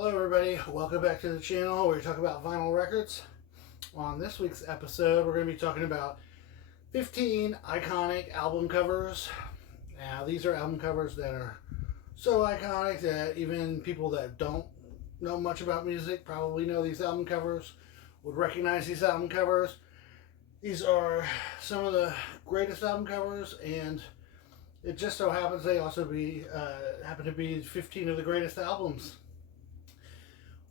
Hello everybody, welcome back to the channel where we talk about vinyl records. On this week's episode, we're going to be talking about 15 iconic album covers. Now, these are album covers that are so iconic that even people that don't know much about music probably know these album covers, would recognize these album covers. These are some of the greatest album covers, and it just so happens they also happen to be 15 of the greatest albums.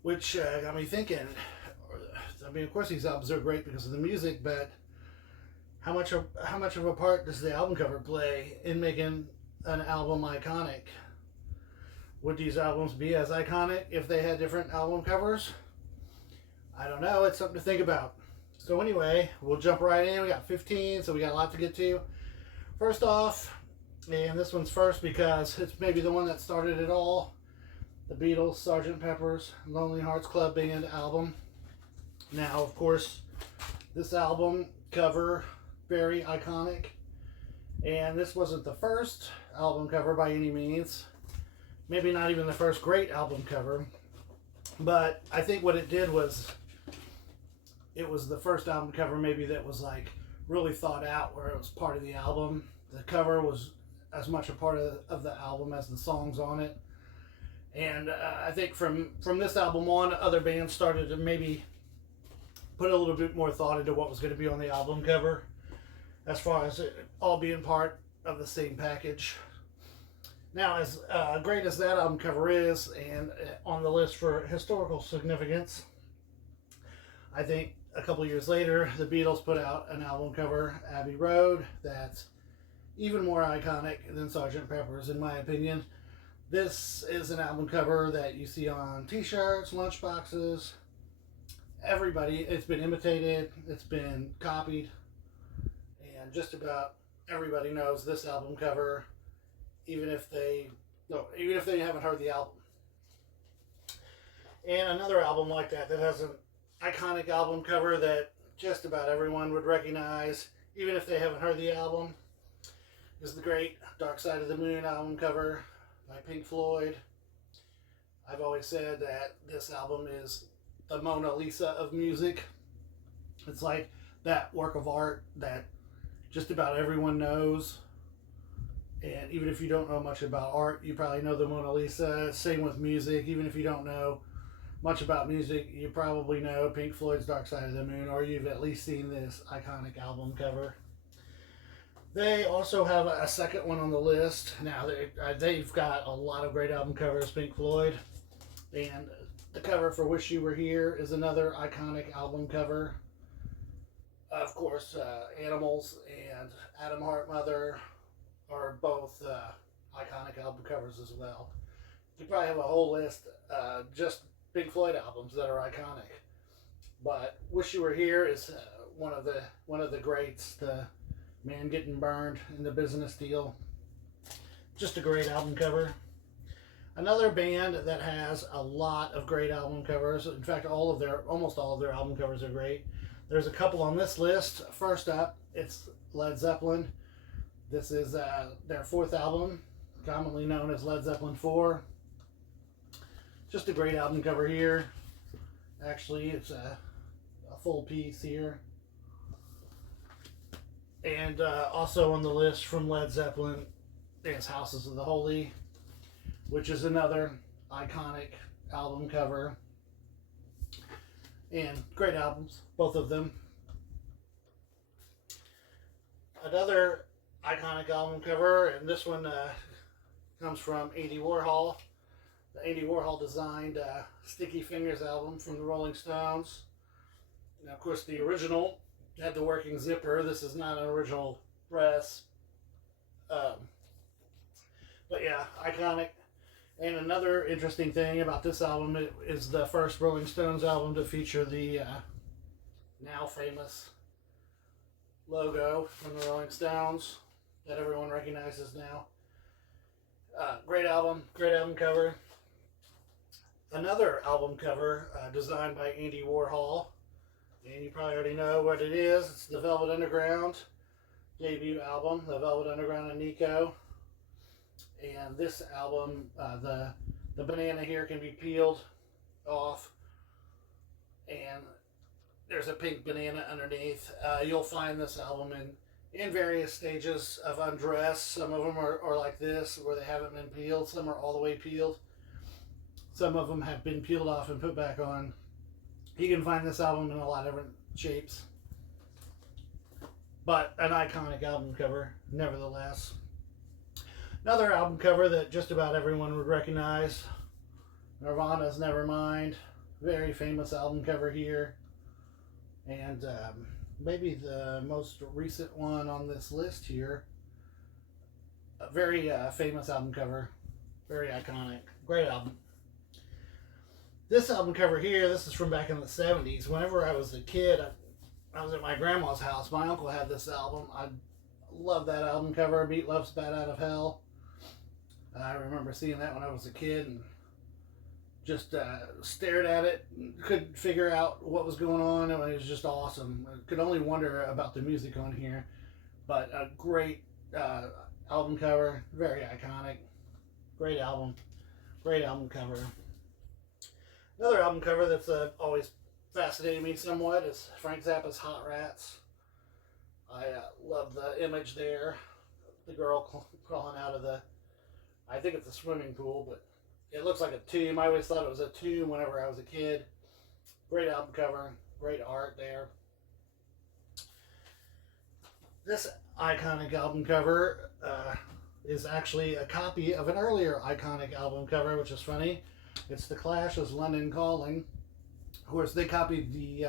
Which got me thinking, I mean, of course these albums are great because of the music, but how much of a part does the album cover play in making an album iconic? Would these albums be as iconic if they had different album covers? I don't know, it's something to think about. So anyway, we'll jump right in. We got 15, so we got a lot to get to. First off, and this one's first because it's maybe the one that started it all, the Beatles' Sgt. Pepper's Lonely Hearts Club Band album. Now, of course, this album cover, very iconic. And this wasn't the first album cover by any means. Maybe not even the first great album cover. But I think what it did was, it was the first album cover maybe that was like really thought out, where it was part of the album. The cover was as much a part of the album as the songs on it. And I think from this album on, other bands started to maybe put a little bit more thought into what was going to be on the album cover, as far as it all being part of the same package. Now, as great as that album cover is, and on the list for historical significance, I think a couple years later, the Beatles put out an album cover, Abbey Road, that's even more iconic than Sgt. Pepper's, in my opinion. This is an album cover that you see on t-shirts, lunchboxes, everybody. It's been imitated, it's been copied, and just about everybody knows this album cover, even if they haven't heard the album. And another album like that has an iconic album cover that just about everyone would recognize, even if they haven't heard the album, is the great Dark Side of the Moon album cover by Pink Floyd. I've always said that this album is the Mona Lisa of music. It's like that work of art that just about everyone knows. And even if you don't know much about art, you probably know the Mona Lisa. Same with music. Even if you don't know much about music, you probably know Pink Floyd's Dark Side of the Moon, or you've at least seen this iconic album cover. They also have a second one on the list. Now, they've got a lot of great album covers, Pink Floyd. And the cover for Wish You Were Here is another iconic album cover. Of course, Animals and Adam Hart Mother are both iconic album covers as well. You probably have a whole list, just Pink Floyd albums that are iconic. But Wish You Were Here is one of the greats. The Man Getting Burned in the Business Deal. Just a great album cover. Another band that has a lot of great album covers. In fact, almost all of their album covers are great. There's a couple on this list. First up, it's Led Zeppelin. This is their fourth album, commonly known as Led Zeppelin 4. Just a great album cover here. Actually, it's a full piece here. And also on the list from Led Zeppelin is Houses of the Holy, which is another iconic album cover. And great albums, both of them. Another iconic album cover, and this one comes from Andy Warhol. The Andy Warhol designed Sticky Fingers album from the Rolling Stones. Now, of course, the original had the working zipper. This is not an original press. But yeah, iconic. And another interesting thing about this album, it is the first Rolling Stones album to feature the now famous logo from the Rolling Stones that everyone recognizes now. Great album cover. Another album cover designed by Andy Warhol. And you probably already know what it is. It's the Velvet Underground debut album, the Velvet Underground and Nico. And this album, the banana here can be peeled off, and there's a pink banana underneath. You'll find this album in various stages of undress. Some of them are like this, where they haven't been peeled. Some are all the way peeled. Some of them have been peeled off and put back on. You can find this album in a lot of different shapes, but an iconic album cover, nevertheless. Another album cover that just about everyone would recognize, Nirvana's Nevermind. Very famous album cover here. And maybe the most recent one on this list here. A very famous album cover. Very iconic. Great album. This album cover here, this is from back in the 70s. Whenever I was a kid, I was at my grandma's house. My uncle had this album. I love that album cover, Meat Loaf's Bat Out of Hell. I remember seeing that when I was a kid and just stared at it, couldn't figure out what was going on. It was just awesome. I could only wonder about the music on here, but a great album cover, very iconic. Great album cover. Another album cover that's always fascinated me somewhat is Frank Zappa's Hot Rats. I love the image there. The girl crawling out of I think it's a swimming pool, but it looks like a tomb. I always thought it was a tomb whenever I was a kid. Great album cover. Great art there. This iconic album cover is actually a copy of an earlier iconic album cover, which is funny. It's The Clash's London Calling. Of course, they copied the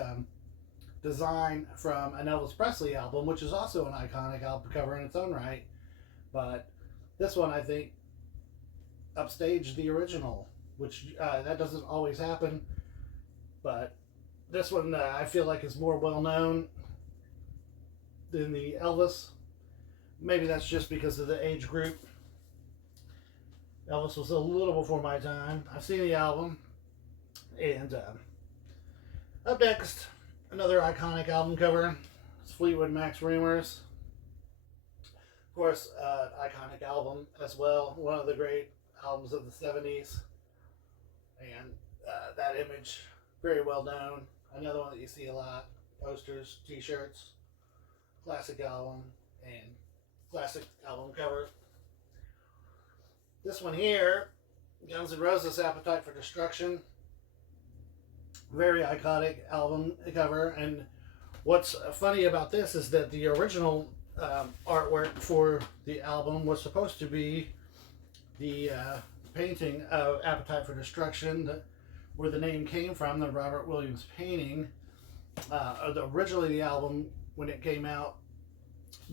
design from an Elvis Presley album, which is also an iconic album cover in its own right. But this one, I think, upstaged the original, which that doesn't always happen. But this one, I feel like, is more well known than the Elvis. Maybe that's just because of the age group. Elvis was a little before my time. I've seen the album. And up next, another iconic album cover. It's Fleetwood Mac's Rumours. Of course, iconic album as well. One of the great albums of the 70s. And that image, very well known. Another one that you see a lot. Posters, t-shirts. Classic album and classic album cover. This one here, Guns N' Roses' Appetite for Destruction. Very iconic album cover. And what's funny about this is that the original artwork for the album was supposed to be the painting of Appetite for Destruction, where the name came from, the Robert Williams painting. Originally, the album, when it came out,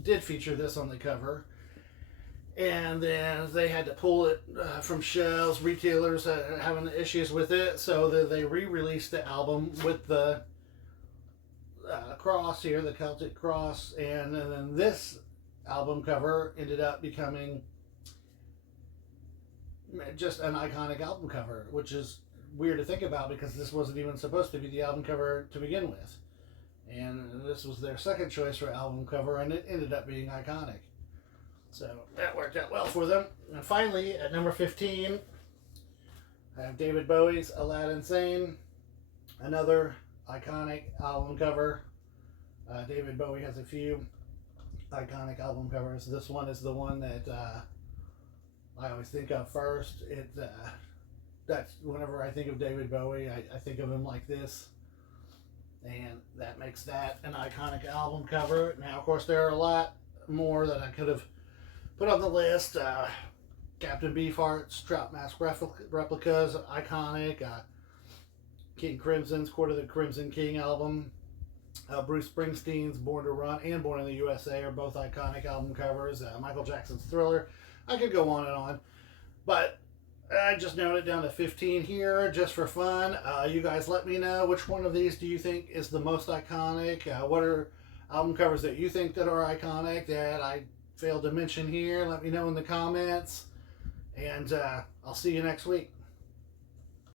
did feature this on the cover. And then they had to pull it from shelves. Retailers having issues with it, so they re-released the album with the cross here, the Celtic cross, and then this album cover ended up becoming just an iconic album cover, which is weird to think about because this wasn't even supposed to be the album cover to begin with. And this was their second choice for album cover, and it ended up being iconic. So that worked out well for them. And finally, at number 15, I have David Bowie's Aladdin Sane, another iconic album cover. David Bowie has a few iconic album covers. This one is the one that I always think of first. That's whenever I think of David Bowie, I think of him like this. And that makes that an iconic album cover. Now, of course, there are a lot more that I could have put on the list. Captain Beefheart's Trout Mask replicas, iconic. King Crimson's Court of the Crimson King album. Bruce Springsteen's Born to Run and Born in the USA are both iconic album covers. Michael Jackson's Thriller. I could go on and on. But I just narrowed it down to 15 here just for fun. You guys let me know which one of these do you think is the most iconic. What are album covers that you think that are iconic that I failed to mention here? Let me know in the comments. And I'll see you next week.